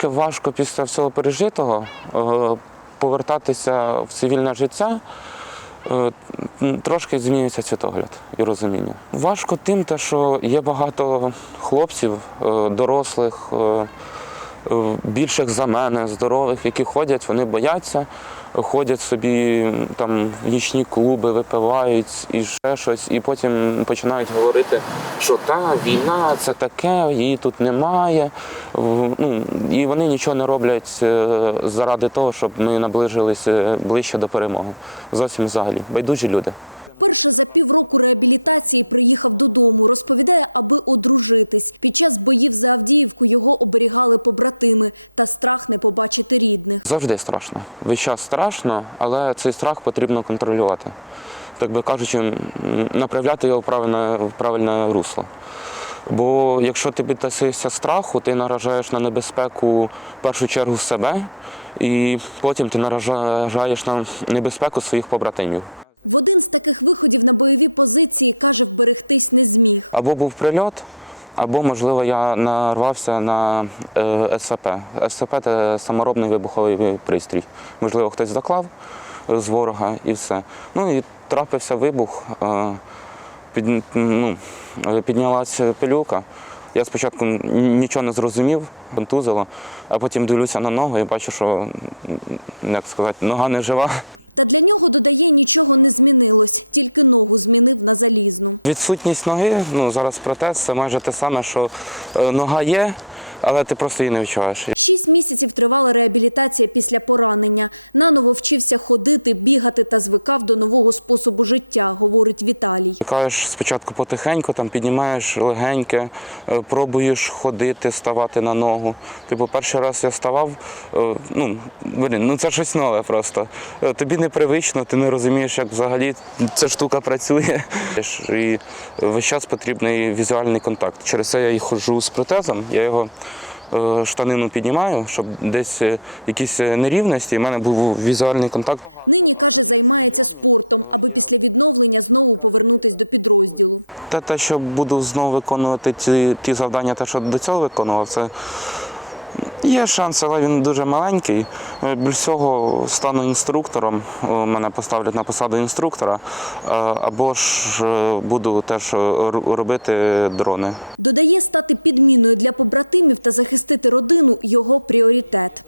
Трошки важко після всього пережитого е, повертатися в цивільне життя. Е, Трошки змінюється світогляд і розуміння. Важко тим, те, що є багато хлопців, е, дорослих, більших за мене, здорових, які ходять, вони бояться, ходять собі там в нічні клуби, випивають і ще щось, і потім починають говорити, що та війна це таке, її тут немає. Ну, і вони нічого не роблять е, заради того, щоб ми наближилися ближче до перемоги. Зовсім взагалі. Байдужі люди. Завжди страшно. Весь час страшно, але цей страх потрібно контролювати. Так би кажучи, направляти його в правильне, в правильне русло. Бо якщо ти піддасишся страху, ти наражаєш на небезпеку в першу чергу себе, і потім ти наражаєш на небезпеку своїх побратимів. Або був прильот, або, можливо, я нарвався на е, СВП. СВП це саморобний вибуховий пристрій. Можливо, хтось заклав з ворога і все. Ну і трапився вибух, е, під, ну, піднялася пилюка. Я спочатку нічого не зрозумів, контузило, а потім дивлюся на ногу і бачу, що як сказати, нога не жива. Відсутність ноги, ну зараз протез, це майже те саме, що е, нога є, але ти просто її не відчуваєш. Тікаєш спочатку потихеньку, там піднімаєш легеньке, е, пробуєш ходити, ставати на ногу. Типу, перший раз я ставав, е, ну, блін, ну це щось нове просто. Е, Тобі непривично, ти не розумієш, як взагалі ця штука працює. І весь час потрібний візуальний контакт. Через це я і ходжу з протезом, я його штанину піднімаю, щоб десь якісь нерівності, і в мене був візуальний контакт. Те, те, що буду знову виконувати ті, ті завдання, те, що до цього виконував, це є шанс, але він дуже маленький. Е, Більш всього стану інструктором, е, мене поставлять на посаду інструктора, е, або ж е, буду теж е, робити дрони.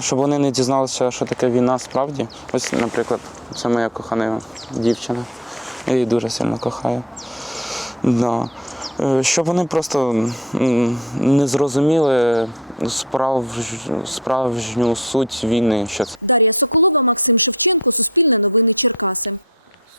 Щоб вони не дізналися, що таке війна справді. Ось, наприклад, це моя кохана дівчина. Я її дуже сильно кохаю. Да. Е, Щоб вони просто не зрозуміли справж... справжню суть війни, що це.